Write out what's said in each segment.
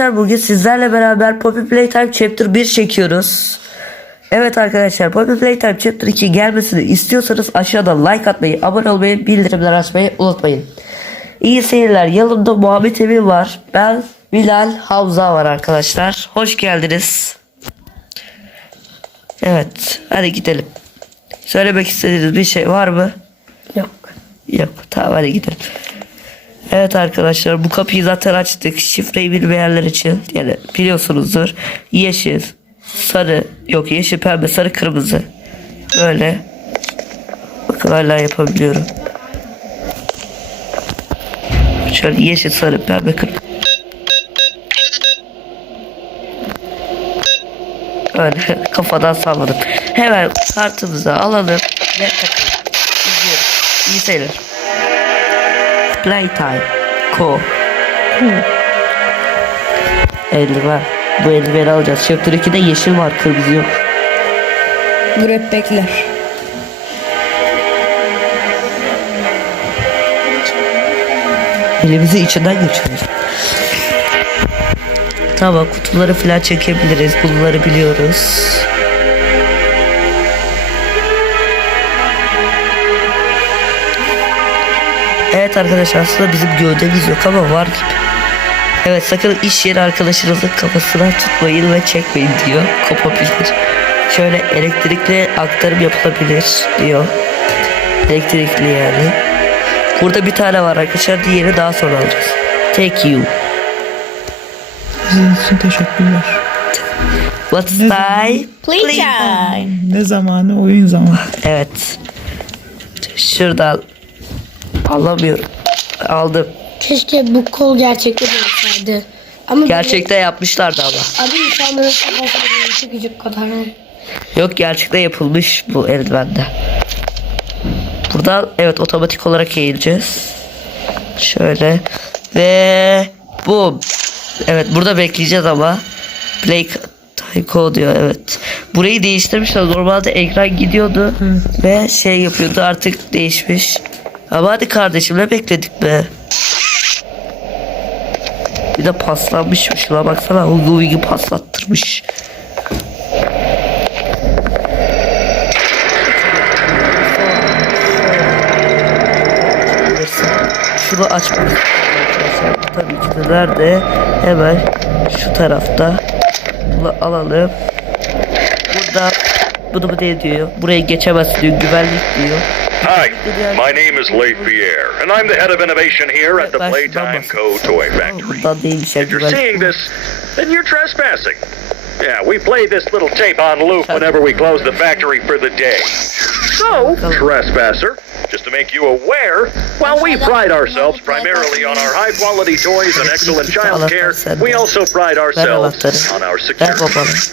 Bugün sizlerle beraber Poppy Playtime Chapter 1 çekiyoruz. Evet arkadaşlar Poppy Playtime Chapter 2 gelmesini istiyorsanız aşağıda like atmayı, abone olmayı, bildirimler açmayı unutmayın. İyi seyirler. Yanımda Muhammed Emin var. Ben Bilal Havza var arkadaşlar. Hoş geldiniz. Evet. Hadi gidelim. Söylemek istediğiniz bir şey var mı? Yok. Yok. Tamam hadi gidelim. Evet arkadaşlar bu kapıyı zaten açtık. Şifreyi bilmeyenler için yani biliyorsunuzdur. Yeşil, sarı, yok yeşil, pembe, sarı, kırmızı. Böyle. Bakın hala yapabiliyorum. Şöyle yeşil, sarı, pembe, kırmızı. Öyle kafadan salladım. Hemen kartımızı alalım ve takalım. İzliyoruz. İyi seyirler. Playtime. Ko. Eldiven. Bu eldiveni alacağız. Chapter 2'de yeşil var, kırmızı yok. Dur hep bekler. Elimizi içinden geçiyoruz. Tamam kutuları falan çekebiliriz. Bunları biliyoruz. Evet arkadaşlar aslında bizim gövdemiz yok ama var gibi. Evet sakın iş yeri arkadaşınızın kafasına tutmayın ve çekmeyin diyor. Kopabilir. Şöyle elektrikli aktarım yapılabilir diyor. Elektrikli yani. Burada bir tane var arkadaşlar. Diğeri daha sonra alacağız. Thank you. Sizin için teşekkürler. What's time? Playtime. Ne zamanı? Oyun zamanı. Evet. Şuradan alamıyorum. Aldım. Keşke bu kol gerçekte de olsaydı. Ama Gerçekte yapmışlardı ama. Abi insanların kafasında küçücük kadar. Yok gerçekte yapılmış bu eldivende. Buradan evet otomatik olarak eğileceğiz. Şöyle ve bu evet burada bekleyeceğiz ama play Tyco diyor evet. Burayı değiştirmişler. Normalde ekran gidiyordu ve şey yapıyordu artık değişmiş. Ama hadi kardeşim ne bekledik be. Bir de paslanmışmış. Şuna baksana. Hugo Hugo paslattırmış. Şunu açmak. Tabii ki de nerede? Hemen şu tarafta. Bunu alalım. Burada bunu bu ne diyor? Buraya geçemezsin diyor. Güvenlik diyor. Hi, my name is Leif Pierre, and I'm the head of innovation here at the Playtime. Co. Toy Factory. If you're seeing this, then you're trespassing. Yeah, we play this little tape on loop whenever we close the factory for the day. So, trespasser, just to make you aware, while we pride ourselves primarily on our high quality toys and excellent child care, we also pride ourselves on our security.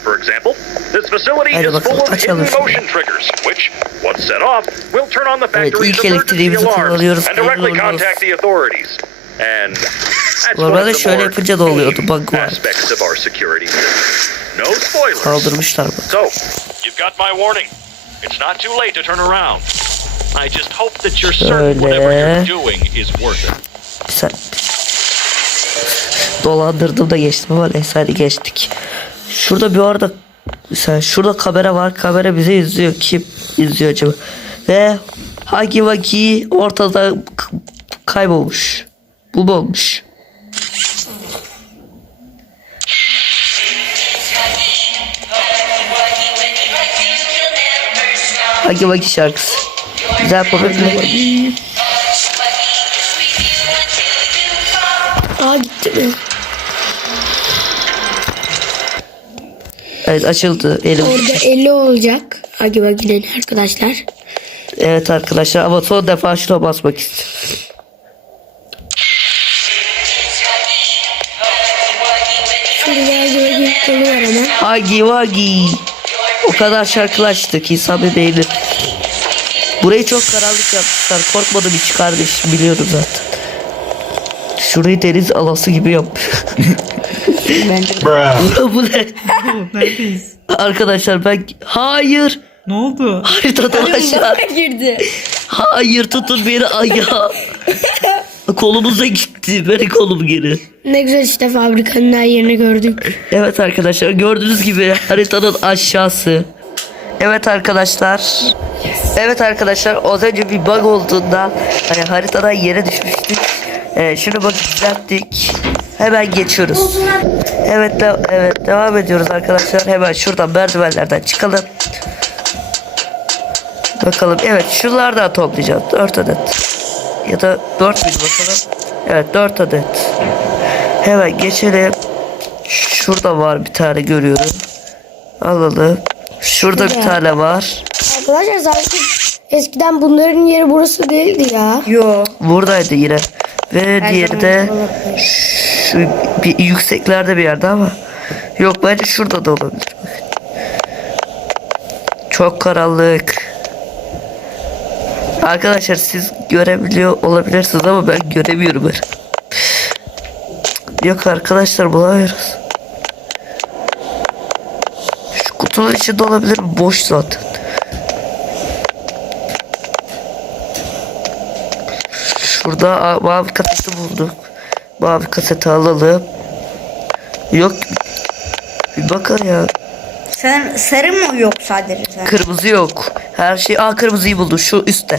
For example, this facility is full of hidden motion triggers, which, once set off, will turn on the factory's emergency alarms and directly contact the authorities. And Normalde of the şöyle yapınca da oluyordu, bug var. aspects of our security system. No spoilers. Kaldırmışlar bak. So, you've got my warning. It's not too late to turn around. I just hope that you're certain whatever you're doing is worth it. Sen... Dolandırdım da geçtim ama neyse hadi geçtik. Şurada bir arada mesela şurada kamera var. Kamera bizi izliyor. Kim izliyor acaba? Ve Hagi Wagi ortada kaybolmuş. Bu mu olmuş? Hagi Wagi şarkısı. Güzel popüler. Aa gitti mi? Evet açıldı elim. Orada 50 olacak. Hagi Bagi'nin arkadaşlar. Evet arkadaşlar ama son defa şuna basmak istiyorum. Hagi Wagi. O kadar şarkılar açtık insan bir beğenir. Burayı çok karanlık yapmışlar. Korkmadım hiç kardeşim biliyorum zaten. Şurayı deniz alası gibi yapmış. Bu ne? Neredeyiz? Arkadaşlar ben... Hayır. Ne oldu? Haritadan aşağı. girdi. Hayır tutun beni ayağa. Kolumuz da gitti. Ver kolum geri. Ne güzel işte fabrikanın her yerini gördük. Evet arkadaşlar gördüğünüz gibi haritanın aşağısı. Evet arkadaşlar. Evet arkadaşlar az önce bir bug olduğundan hani haritadan yere düşmüştük. Ee, şunu bak düzelttik. Hemen geçiyoruz. Evet de, evet devam ediyoruz arkadaşlar. Hemen şuradan merdivenlerden çıkalım. Bakalım evet şunlardan toplayacağız. 4 adet. Ya da 4 miydi bakalım. Evet 4 adet. Hemen geçelim. Şurada var bir tane görüyorum. Alalım. Şurada bir tane var. Arkadaşlar zaten eskiden bunların yeri burası değildi ya. Yo. Buradaydı yine. Ve Her diğeri de şu bir yükseklerde bir yerde ama yok bence şurada da olabilir. Çok karanlık. Arkadaşlar siz görebiliyor olabilirsiniz ama ben göremiyorum. Yok arkadaşlar bulamıyoruz. Kutunun içinde olabilir? Boş zaten. Şurada mavi kaseti bulduk. Mavi kaseti alalım. Yok. Bir bakın ya. Sen sarı mı yok sadece sen? Kırmızı yok. Her şey. Aa kırmızıyı buldum. Şu üstte.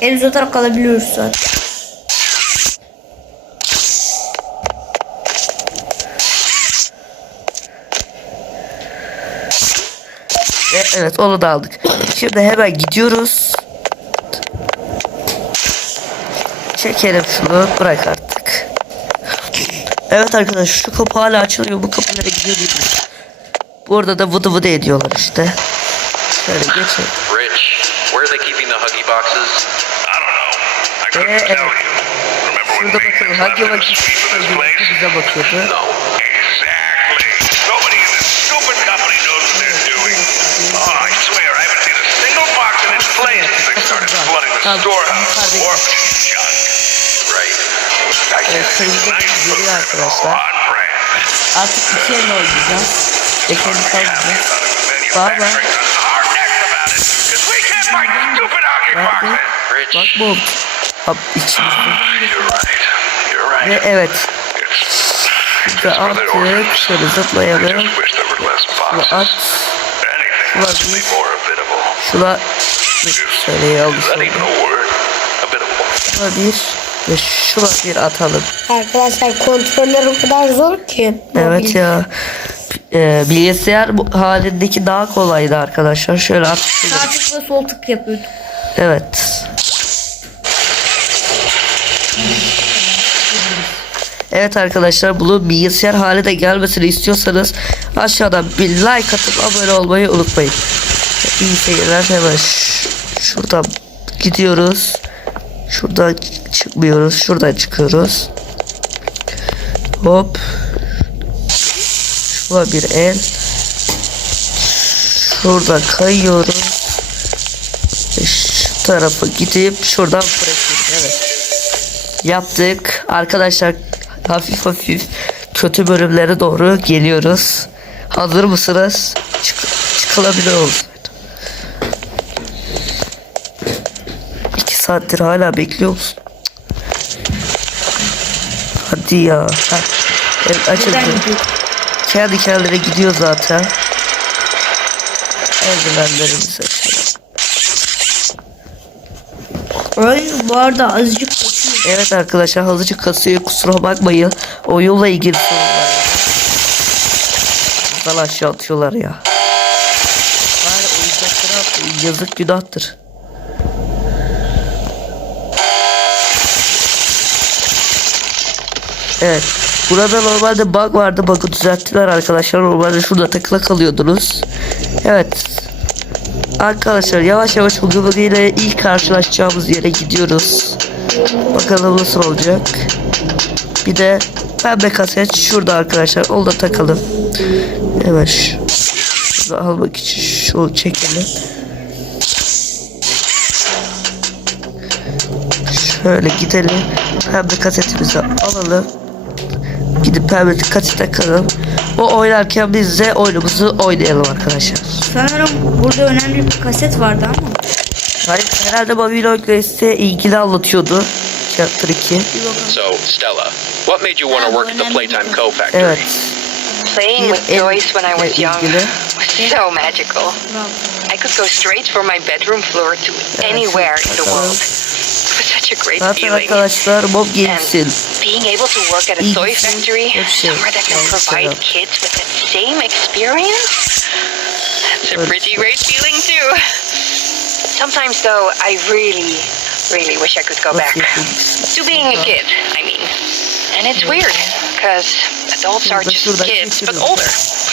El uzatarak alabiliyoruz zaten. Evet onu da aldık. Şimdi hemen gidiyoruz. Çekelim şunu. Bırak artık. Evet arkadaşlar şu kapı hala açılıyor. Bu kapı nereye gidiyor bilmiyorum. Burada da vıdı vıdı ediyorlar işte. Şöyle geçelim. Rich, where are they keeping the Huggy boxes? Dora, warped junk. Right. Kırmızı geliyor arkadaşlar. Artık ikiye ne oynayacağım? Ekranı kalmayacağım. Baba. Bak bu. Bak bu. Hop içimizde. Ve evet. Ve artık şöyle zıplayalım. Ve at. Şuna at. Şuna şöyle yanlış Is that oldu. even a word? Habitable. Şuna bir ve şuna bir atalım. Arkadaşlar kontroller o kadar zor ki. Evet ya. Ee, bilgisayar bu halindeki daha kolaydı arkadaşlar. Şöyle at. Sağ tık ve sol tık yapıyorduk. Evet. Evet arkadaşlar bunu bilgisayar hale de gelmesini istiyorsanız aşağıdan bir like atıp abone olmayı unutmayın. İyi seyirler hemen ş- şuradan gidiyoruz. Şuradan çıkmıyoruz. Şuradan çıkıyoruz. Hop. Şuna bir el. Şuradan kayıyoruz. Şu tarafa gidip şuradan bırakıyoruz. Evet. Yaptık. Arkadaşlar hafif hafif kötü bölümlere doğru geliyoruz. Hazır mısınız? Çık çıkılabilir olsun. Saattir hala bekliyor musun? Hadi ya. Ha. Evet açıldı. Kendi kendine gidiyor zaten. Eldivenlerimizi açalım. Oyun bu arada azıcık kaçıyor. Evet arkadaşlar hazırcık kasıyor kusura bakmayın. Oyunla ilgili sorunlar var. Buradan aşağı atıyorlar ya. Bari oyuncakları atmayın yazık günahtır. Evet. Burada normalde bug vardı. Bug'ı düzelttiler arkadaşlar. Normalde şurada takıla kalıyordunuz. Evet. Arkadaşlar yavaş yavaş bugün yine ilk karşılaşacağımız yere gidiyoruz. Bakalım nasıl olacak. Bir de pembe kaset şurada arkadaşlar. Onu da takalım. Evet. şu- Şurada almak için şu çekelim. Şöyle gidelim. Pembe kasetimizi alalım. Gidip pembe kasete takalım. O oynarken biz de oyunumuzu oynayalım arkadaşlar. Sanırım burada önemli bir kaset vardı ama. Hayır, herhalde Babylon Quest'e ilgili anlatıyordu. Chapter 2. So, Stella, what made you want to work at the Playtime Co. factory? Evet. Playing with Joyce when I was young was so magical. I could go straight from my bedroom floor to anywhere in the world. Such a great feeling. Games'in Being able to work at a toy factory, somewhere that can provide kids with that same experience, that's a pretty great feeling too. Sometimes though, I really, really wish I could go back to being a kid, I mean. And it's weird, because adults are just kids, but older.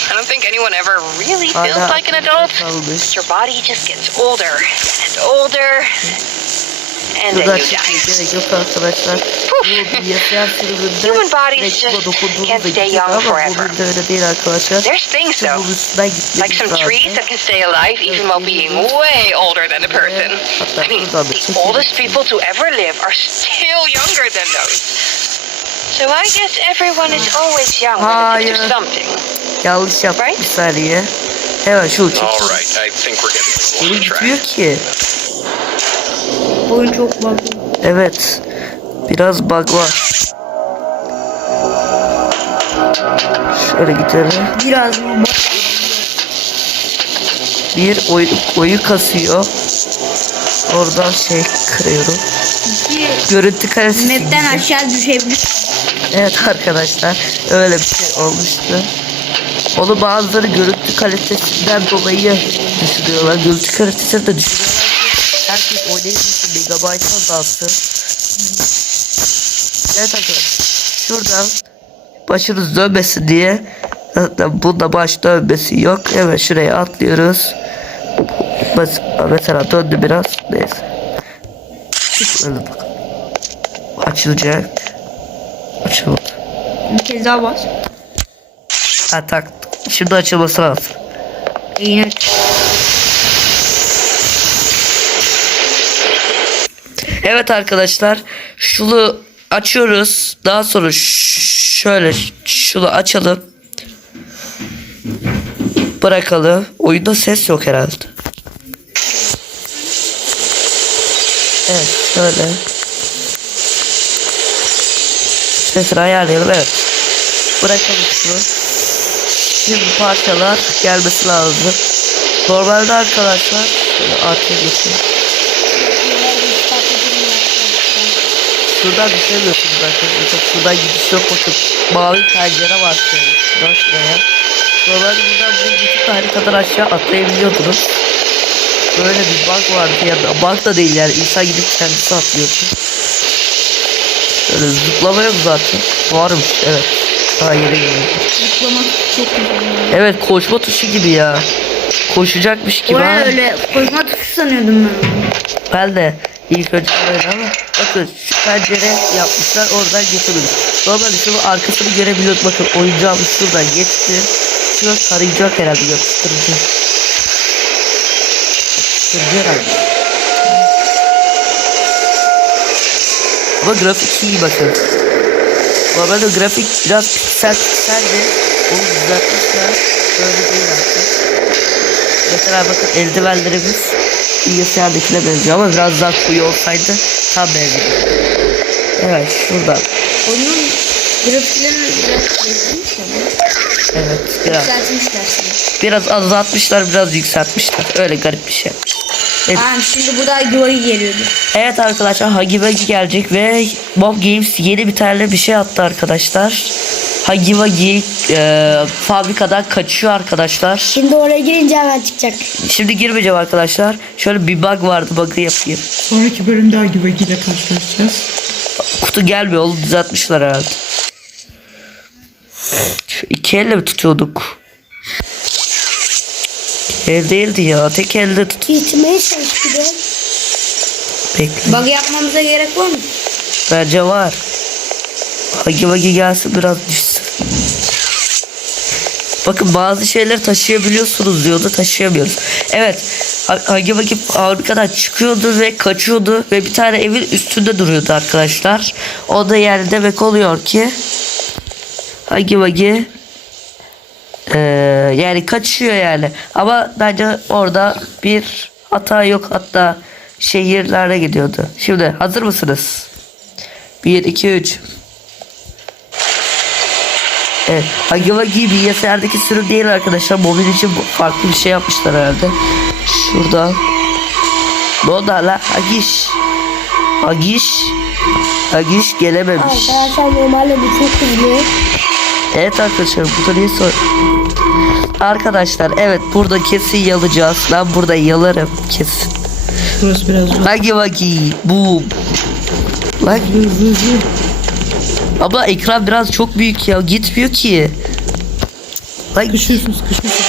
I don't think anyone ever really feels like an adult. kalmış. Your body just gets older and older, and then you die. çıkmaya gerek yok arkadaşlar. Bu bilgisayar sürümünde Human bodies direkt buna just dokunduğunuzda can't stay gidecek young ama bu forever. bölümde öyle değil arkadaşlar. There's things İşte though, bunun üstünden gitmemiz like some lazım. trees that can stay alive even while being way older than a person. I mean, the oldest people to ever live are still younger than those. So I guess everyone is always young when it's Hayır. something. Yanlış yaptık Right? bir saniye. Hemen şu çek. All right, I think we're getting a Oyun little off gitmiyor track. ki. Oyun çok bak. Evet. Biraz bug var. Şöyle gidelim. Biraz mı? Bir oyun, oyun kasıyor. Oradan şey kırıyorum. İki. Görüntü kalitesi. Map'ten aşağı düşebilir. Evet arkadaşlar öyle bir şey olmuştu. Onu bazıları görüntü kalitesinden dolayı düşünüyorlar. Görüntü kalitesini de düşünüyorlar. ki Herkes oynayabilsin megabayttan dalsın. Evet arkadaşlar. Şuradan başınız dönmesin diye zaten bunda baş dönmesi yok. Hemen şuraya atlıyoruz. Mesela döndü biraz. Neyse. Bakalım. Açılacak. Açılmadı. Bir kez daha bas. Ha tak. Şimdi açılması lazım. Yine Evet arkadaşlar. Şunu açıyoruz. Daha sonra şöyle şunu açalım. Bırakalım. Oyunda ses yok herhalde. Evet şöyle. Sesini ayarlayalım evet. Bırakalım şunu. Şimdi parçalar gelmesi lazım. Normalde arkadaşlar şöyle geçeyim. Şuradan düşemiyorsunuz arkadaşlar. Şuradan gidiş yok bakın. Mavi pencere var şöyle. Şuradan şuraya. Normalde buradan buraya geçip haritadan aşağı atlayabiliyordunuz. Böyle bir bug vardı ya da bug da değil yani insan gidip kendisi atlıyordu. Şöyle zıplama yok zaten. Varmış evet. Daha yere geliyor. zıplamak çok güzel. Evet koşma tuşu gibi ya. Koşacakmış gibi. Oraya ha. öyle koşma tuşu sanıyordum ben. Ben de ilk önce ama bakın şu pencere yapmışlar oradan geçebilir. Normalde şunu arkasını görebiliyoruz. Bakın oyuncağımız şuradan geçti. Şurada tarayacak herhalde yapıştırıcı. Yapıştırıcı herhalde. Ama grafik iyi bakın. Normalde grafik biraz piksel pikseldi. Onu düzeltmişler. Böyle değil artık. Mesela bakın eldivenlerimiz bilgisayardakine benziyor ama biraz daha koyu olsaydı tam benziyor. Evet şuradan. Oyunun grafiklerini biraz ama. Evet biraz. Yükseltmişler. Biraz azaltmışlar biraz yükseltmişler. Öyle garip bir şey. Evet, Ha, şimdi burada yuvarı geliyordu. evet arkadaşlar Hagi gelecek ve Bob Games yeni bir tane bir şey attı arkadaşlar. Hagi Wagi e, fabrikadan kaçıyor arkadaşlar. Şimdi oraya girince hemen çıkacak. Şimdi girmeyeceğim arkadaşlar. Şöyle bir bug vardı bug'ı yapayım. Sonraki bölümde Agivagi ile karşılaşacağız. Kutu gelmiyor onu düzeltmişler herhalde. Şu iki elle mi tutuyorduk? El değildi ya. Tek elde tut. Gitmeye çalış bir de. Bekle. Bug yapmamıza gerek var mı? Bence var. Hagi Vagi gelsin biraz düşsün. Bakın bazı şeyleri taşıyabiliyorsunuz diyordu taşıyamıyoruz. Evet Ha- Hagi Vagi fabrikadan çıkıyordu ve kaçıyordu ve bir tane evin üstünde duruyordu arkadaşlar. O da yani demek oluyor ki Hagi Vagi eee, yani kaçıyor yani. Ama bence orada bir hata yok hatta şehirlere gidiyordu. Şimdi hazır mısınız? 1 2 3 Evet. Hagi bilgisayardaki sürüm değil arkadaşlar. Mobil için farklı bir şey yapmışlar herhalde. Şuradan. Ne oldu hala? Hagiş. Hagiş. Hagiş gelememiş. Arkadaşlar normalde bu çok hızlı. Evet arkadaşlar burada niye sor? Arkadaşlar evet burada kesin yalacağız. Ben burada yalarım kesin. Burası biraz zor. Hagi Wagi. Boom. Bak. Abla ekran biraz çok büyük ya. Gitmiyor ki. Lan Sıkışıyorsun sıkışıyorsun.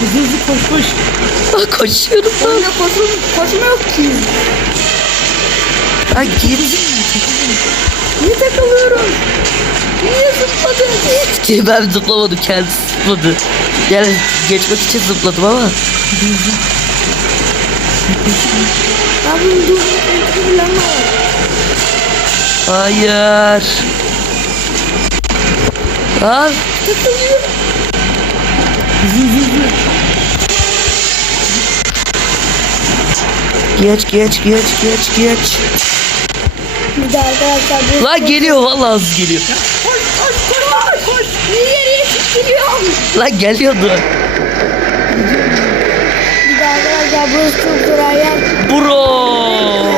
Hızlı hızlı koş koş. Ah, koşuyorum lan. Oyunda koşma, koşma yok ki. Lan git. Niye takılıyorum? Niye zıpladın? Ki ben zıplamadım kendisi zıpladı. Yani geçmek için zıpladım ama. Abi dur. dur, lan var. Hayır. Lan. Geç geç geç geç geç. Bir de arkadaşlar bu Lan geliyor vallahi hızlı geliyor. Nereye çıkıyorsun? Lan geliyordu. bir de arkadaşlar burası çok zor yer. Bro.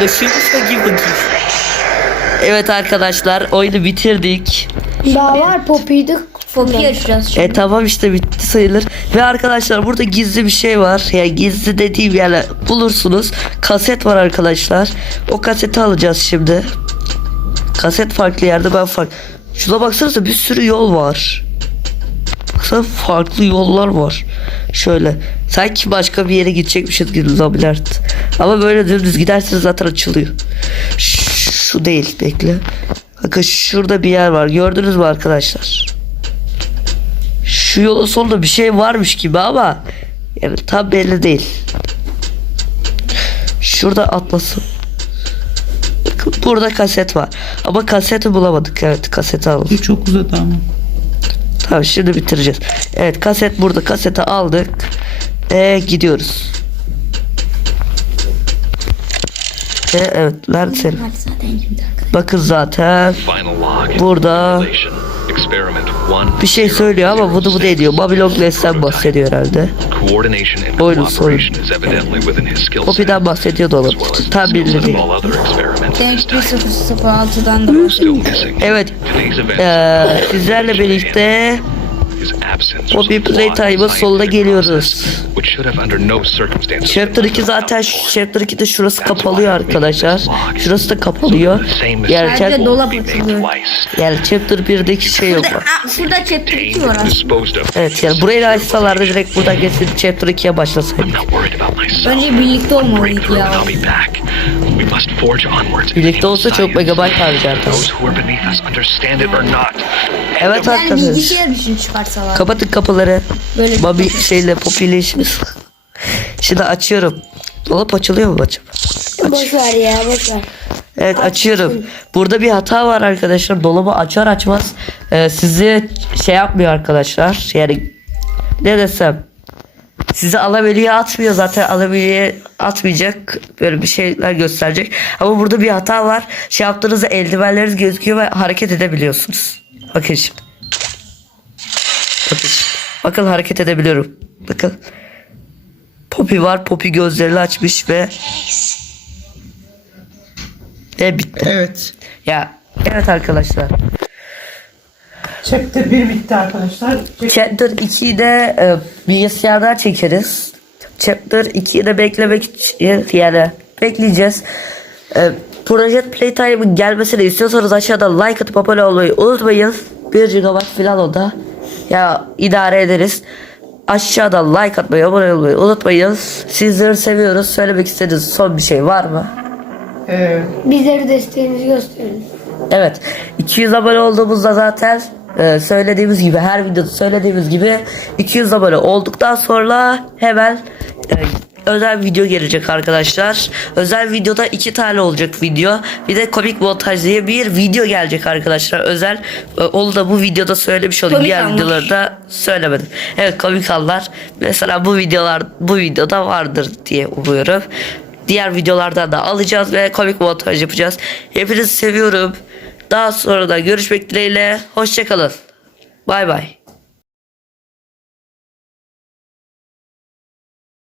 Görüşürüz gibi. Evet arkadaşlar oyunu bitirdik. daha var popiydi. Fobi açacağız şimdi. E tamam işte bitti sayılır. Ve arkadaşlar burada gizli bir şey var. Yani gizli dediğim yani bulursunuz. Kaset var arkadaşlar. O kaseti alacağız şimdi. Kaset farklı yerde ben farklı. Şuna baksanıza bir sürü yol var. Baksana farklı yollar var. Şöyle. Sanki başka bir yere gidecekmişiz gibi labirent. Ama böyle dümdüz giderseniz zaten açılıyor. Şu değil bekle. Bakın şurada bir yer var. Gördünüz mü arkadaşlar? Şu yolun sonunda bir şey varmış gibi ama yani tam belli değil. Şurada atlasın. Burada kaset var. Ama kaseti bulamadık. Evet kaseti alalım. Bu çok uzadı ama. Tamam şimdi bitireceğiz. Evet kaset burada. Kaseti aldık. Ve gidiyoruz. Ve evet nerede senin? Hadi zaten şimdi arkadaşlar. Bakın zaten burada bir şey söylüyor ama bunu bu ne diyor? Babylon Glass'ten bahsediyor herhalde. Oyunun set. Poppy'den bahsediyor da olabilir. Tam belli değil. of all other experiments at Demek this ki time. 006'dan da Still bahsediyor. missing. Evet. Ee, sizlerle birlikte Flaw in Playtime'ın sonuna geliyoruz. process, Which should have under no circumstances Chapter 2 zaten Chapter 2'de şurası kapalıyor arkadaşlar. Şurası da kapalıyor. Yani, chap- dolap açılıyor. yani Chapter 1'deki şey yok. Şurada, chapter 2 var aslında. Evet yani burayı da açsalardı direkt buradan geçip Chapter 2'ye başlasaydık. Bence birlikte olmalıydı Breakthrough ya. Birlikte olsa çok megabayt harcardı. Evet Yani arkadaşlar. bilgisayar için çıkarsalar. Kapatın kapıları. Böyle Bobby şeyle Poppy ile işimiz. Şimdi açıyorum. Dolap açılıyor mu acaba? Boş ver ya boş ver. Evet açıyorum. Burada bir hata var arkadaşlar. Dolabı açar açmaz e, sizi şey yapmıyor arkadaşlar. Yani ne desem sizi alabiliye atmıyor zaten alabiliye atmayacak böyle bir şeyler gösterecek ama burada bir hata var şey yaptığınızda eldivenleriniz gözüküyor ve hareket edebiliyorsunuz bakın şimdi bakın şimdi. bakın hareket edebiliyorum bakın Poppy var Poppy gözlerini açmış ve ve bitti Evet. ya evet arkadaşlar Chapter 1 bitti arkadaşlar. Chapter 2'yi de e, bilgisayardan çekeriz. Chapter 2'yi de beklemek yani bekleyeceğiz. E, Project Playtime'ın gelmesini istiyorsanız aşağıda like atıp abone olmayı unutmayın. 1 GB falan o da. Ya idare ederiz. Aşağıda like atmayı abone olmayı unutmayın. Sizleri seviyoruz. Söylemek istediğiniz son bir şey var mı? Ee, Bizlere desteğinizi gösterin. Evet. 200 abone olduğumuzda zaten e, söylediğimiz gibi her videoda söylediğimiz gibi 200 abone olduktan sonra hemen e, özel video gelecek arkadaşlar. Özel videoda iki tane olacak video. Bir de komik montaj diye bir video gelecek arkadaşlar. Özel e, onu da bu videoda söylemiş olayım. Komik Diğer anlar. videolarda söylemedim. Evet komik anlar. Mesela bu videolar bu videoda vardır diye umuyorum. Diğer videolardan da alacağız ve komik montaj yapacağız. Hepinizi seviyorum. Daha sonra da görüşmek dileğiyle. Hoşçakalın. Bay bay.